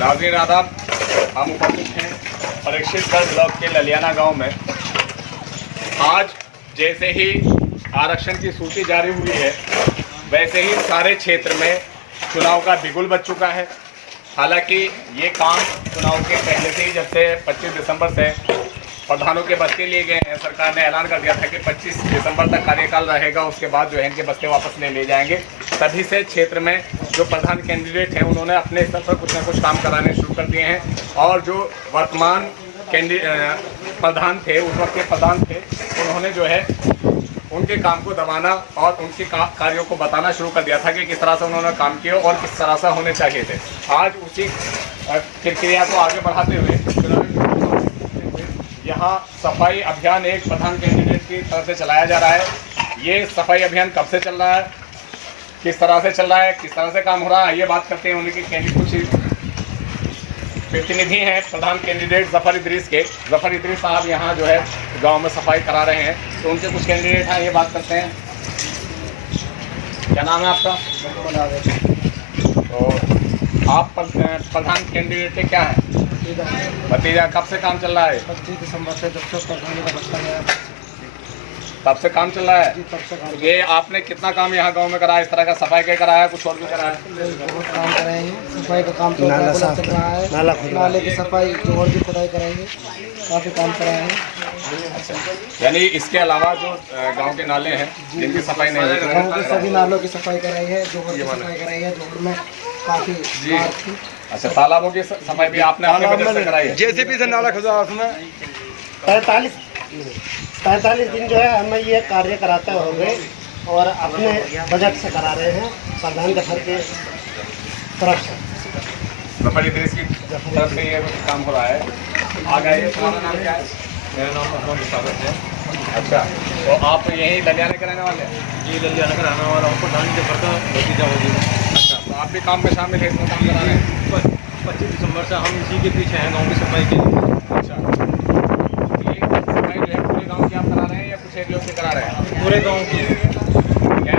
नाज़रीन आदाब, हम उपस्थित हैं परीक्षितगढ़ ब्लॉक के ललियाना गांव में। आज जैसे ही आरक्षण की सूची जारी हुई है, वैसे ही सारे क्षेत्र में चुनाव का बिगुल बज चुका है। हालांकि ये काम चुनाव के पहले से ही, जब से 25 दिसंबर से प्रधानों के बस्ते लिए गए हैं, सरकार ने ऐलान कर दिया था कि 25 दिसंबर तक कार्यकाल रहेगा, उसके बाद जो है इनके बस्ते वापस ले जाएंगे। तभी से क्षेत्र में जो प्रधान कैंडिडेट हैं, उन्होंने अपने स्तर पर कुछ ना कुछ काम कराने शुरू कर दिए हैं। और जो वर्तमान प्रधान थे, उस वक्त के प्रधान थे, उन्होंने जो है उनके काम को दबाना और उनके कार्यों को बताना शुरू कर दिया था कि किस तरह से उन्होंने काम किया और किस तरह से होने चाहिए थे। आज उसी प्रक्रिया को आगे बढ़ाते हुए यहाँ सफाई अभियान एक प्रधान कैंडिडेट की तरफ से चलाया जा रहा है। ये सफाई अभियान कब से चल रहा है, किस तरह से चल रहा है, किस तरह से काम हो रहा है, ये बात करते हैं। उनके कैंडिडेट कुछ प्रतिनिधि हैं प्रधान कैंडिडेट ज़फ़र इदरीस के। ज़फ़र इदरीस साहब यहाँ जो है गांव में सफाई करा रहे हैं, तो उनके कुछ कैंडिडेट हैं, ये बात करते हैं। क्या नाम है आपका? तो आप प्रधान कैंडिडेट के क्या है? भतीजा। कब से काम चल रहा है? 25 दिसंबर से, जब से प्रधानी का बच्चा गया तब से काम चल रहा है। जी, तब से काम। ये आपने कितना काम यहाँ गांव में कराया, इस तरह का सफाई का कराया, कुछ और भी कराया? बहुत काम कराए हैं। सफाई का काम तो चल रहा है, नाले की सफाई जो और भी खुदाई कराएंगे, काफ़ी काम कराए हैं। अच्छा, यानी इसके अलावा जो गांव के नाले हैं जिनकी सफाई नहीं हुई, गाँव के सभी नालों की सफाई कराई है, जोड़ की सफाई कराई है, जोड़ में काफ़ी थी। अच्छा, तालाबों की सफाई भी आपने अपने बजट से कराई है? जेसीबी से नाला खुदा उसमें 45 दिन जो है हमें ये कार्य कराते होंगे और अपने बजट से करा रहे हैं, प्रधान दफ्तर के तरफ से। ज़फ़र इदरीस की तरफ से ये काम हो रहा है। आगे ये तुम्हारा नाम क्या है? मेरा नाम मोहम्मद मुसाफिर है। अच्छा, तो आप यहीं ललियाना के रहने वाले हैं? जी, ललियाना का रहने वाला हूँ, प्रधान के का भतीजा होगी। अच्छा, तो आप भी काम में शामिल हैं, इसमें काम करा रहे हैं? 25 दिसंबर से हम इसी के पीछे हैं, गाँव की सफाई के लिए। अच्छा, ये सफाई जो है पूरे गाँव की आप करा रहे हैं या कुछ एरिया से करा रहे हैं? पूरे गाँव की। क्या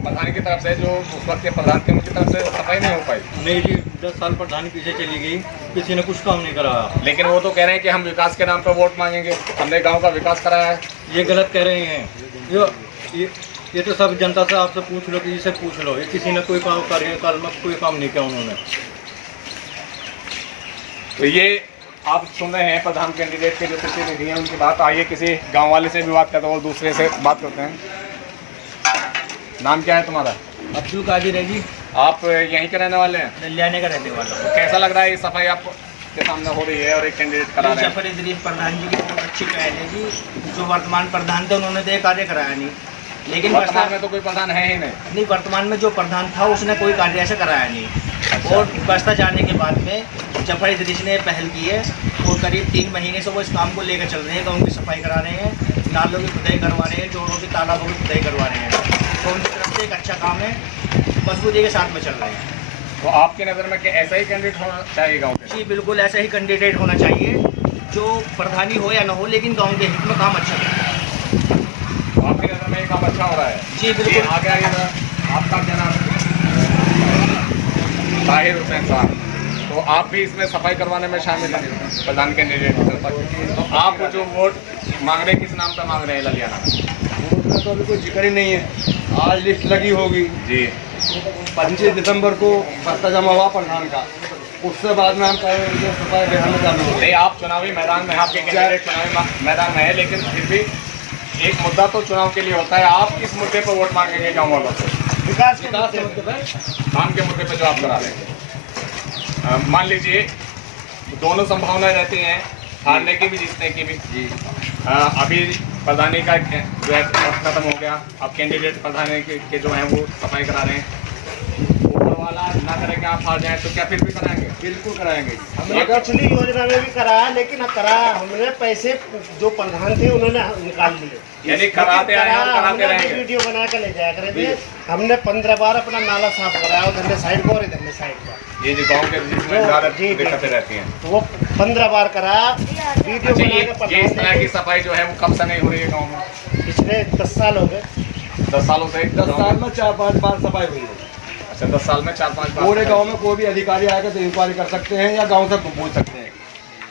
प्रधान की तरफ से, जो उस वक्त के प्रधान थे, उनकी तरफ से सफाई नहीं हो पाई? नहीं जी, 10 साल प्रधानी पीछे चली गई, किसी ने कुछ काम नहीं कराया। लेकिन वो तो कह रहे हैं कि हम विकास के नाम पर वोट मांगेंगे, हमने गांव का विकास कराया है। ये गलत कह रहे हैं। ये तो सब जनता से आपसे पूछ लो, किसी से पूछ लो, ये किसी ने कोई काम कार्यकाल में कोई काम नहीं किया उन्होंने। तो ये आप सुन रहे हैं प्रधान कैंडिडेट के जो प्रतिनिधि हैं उनकी बात। आइए किसी गांव वाले से भी बात करते हैं और दूसरे से बात करते हैं। नाम क्या है तुम्हारा? अब्दुल कादिर है जी। आप यहीं के रहने वाले हैं? ललियाने का रहने वाला हूँ। तो कैसा लग रहा है ये सफाई आपको के सामने हो रही है और एक कैंडिडेट करा रहे हैं? ज़फ़र इदरीस प्रधान जी की बहुत अच्छी पहल है जी। जो वर्तमान प्रधान थे उन्होंने तो ये कार्य कराया नहीं, लेकिन वर्तमान में तो कोई प्रधान है ही नहीं। वर्तमान में जो प्रधान था उसने कोई कार्य ऐसा कराया नहीं। अच्छा। और बस्ता जाने के बाद में ज़फ़र इदरीस ने पहल की है और करीब 3 महीने से वो इस काम को लेकर चल रहे हैं। गाँव की सफाई करा रहे हैं, नालों की खुदाई करवा रहे हैं, जोड़ों की तालाबों की खुदाई करवा रहे हैं। तो उनकी तरफ से एक अच्छा काम है, मजबूती के साथ में चल रहे हैं। तो आपकी नज़र में क्या ऐसा ही कैंडिडेट होना चाहिए गाँव के? जी बिल्कुल, ऐसा ही कैंडिडेट होना चाहिए, जो प्रधानी हो या ना हो, लेकिन गाँव के हित में काम अच्छा करे। तो आपकी नज़र में ये काम अच्छा हो रहा है? जी बिल्कुल। आगे आइएगा। आपका क्या नाम है? ताहिर हुसैन साहब। तो आप भी इसमें सफाई करवाने में शामिल हैं प्रधान कैंडिडेट की तरफ से। तो आप जो वोट मांग रहे हैं, किस नाम पर मांग रहे हैं ललियाना में? वोट का तो अभी कोई जिक्र ही नहीं है। आज लिस्ट लगी होगी जी, 25 दिसंबर को बस्ता जमा हुआ प्रधान का, उससे बाद में हम कहेंगे सफाई अभियान में चालू हो। नहीं, आप चुनावी मैदान में, आपके कैंडिडेट चुनावी मैदान में है, लेकिन फिर भी एक मुद्दा तो चुनाव के लिए होता है। आप किस मुद्दे पर वोट मांगेंगे गाँव वालों से? विकास के मुद्दे पर काम के मुद्दे पर जो आप करा रहे हैं। मान लीजिए दोनों संभावनाएं रहती हैं, हारने की भी जीतने की भी। जी, अभी प्रधानी का जो है वक्त खत्म हो गया, अब कैंडिडेट प्रधानी के जो हैं वो सफाई करा रहे हैं। ऊपर वाला ना करेंगे, आप हार जाएं तो क्या फिर भी कराएंगे? बिल्कुल कराएंगे। हमने पिछली योजना में भी कराया, लेकिन कराया हमने, पैसे जो प्रधान थे उन्होंने निकाल लिए। यानी कराते आए और कराते हमने रहेंगे। वीडियो बना के ले जाया करे थे। हमने 15 बार अपना नाला साफ कराया, उधर साइड को और इधर साइड को। ये जो गांव के जिसमें ज़्यादा दिक्कतें रहती हैं, तो वो 15 बार कराया, वीडियो अच्छा, बना ये के इस प्रधान तरह की ने। सफाई जो है वो कब से नहीं हो रही है गाँव में? पिछले 10 साल हो गए। 10 सालों से? 10 साल में 4-5 बार सफाई हुई है। अच्छा 10 साल में 4-5 बार पूरे गांव में कोई भी अधिकारी आएगा तो इंक्वायरी कर सकते हैं या गांव तक पूछ सकते हैं।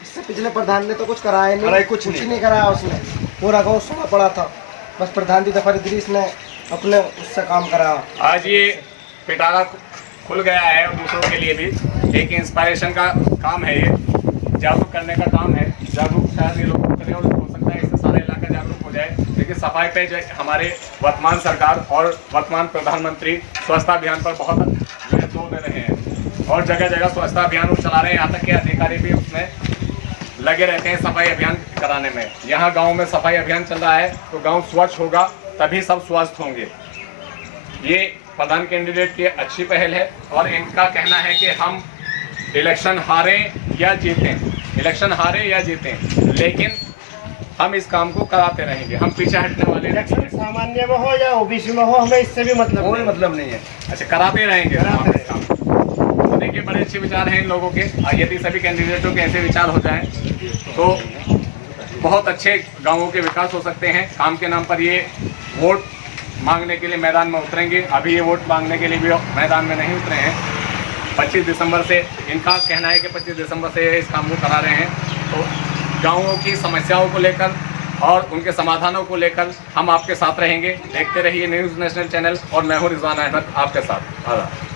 इससे पिछले प्रधान ने तो कुछ कराया नहीं, कराया कुछ नहीं कराया उसने, पूरा गाँव सुना पड़ा था, बस प्रधान जी जफर इदरीस ने अपने उससे काम कराया। आज ये पिटारा खुल गया है और दूसरों के लिए भी एक इंस्पायरेशन का काम है, ये जागरूक करने का काम है। जागरूक शायद ये लोग करें और हो सकता है इससे सारा इलाका जागरूक हो जाए। लेकिन सफाई पे जो हमारे वर्तमान सरकार और वर्तमान प्रधानमंत्री स्वच्छता अभियान पर बहुत जोर दे रहे हैं और जगह जगह स्वच्छता अभियान वो चला रहे हैं। यहाँ तक कि अधिकारी भी उसमें लगे रहते हैं सफाई अभियान कराने में। यहाँ गाँव में सफाई अभियान चल रहा है तो गाँव स्वच्छ होगा तभी सब स्वस्थ होंगे। ये प्रधान कैंडिडेट की अच्छी पहल है और इनका कहना है कि हम इलेक्शन हारें या जीतें, लेकिन हम इस काम को कराते रहेंगे, हम पीछे हटने वाले नहीं हैं। सामान्य में हो या ओबीसी में हो, हमें इससे भी मतलब कोई मतलब नहीं है। अच्छा, कराते रहेंगे हम इस काम। तो देखिए बड़े अच्छे विचार हैं इन लोगों के। यदि सभी कैंडिडेटों के ऐसे विचार हो जाएं तो बहुत अच्छे गाँवों के विकास हो सकते हैं। काम के नाम पर ये वोट मांगने के लिए मैदान में उतरेंगे। अभी ये वोट मांगने के लिए भी मैदान में नहीं उतरे हैं। 25 दिसंबर से इनका कहना है कि 25 दिसंबर से इस काम को करा रहे हैं। तो गाँवों की समस्याओं को लेकर और उनके समाधानों को लेकर हम आपके साथ रहेंगे। देखते रहिए न्यूज़ नेशनल चैनल और मैं हूं रिजवान अहमद आपके साथ।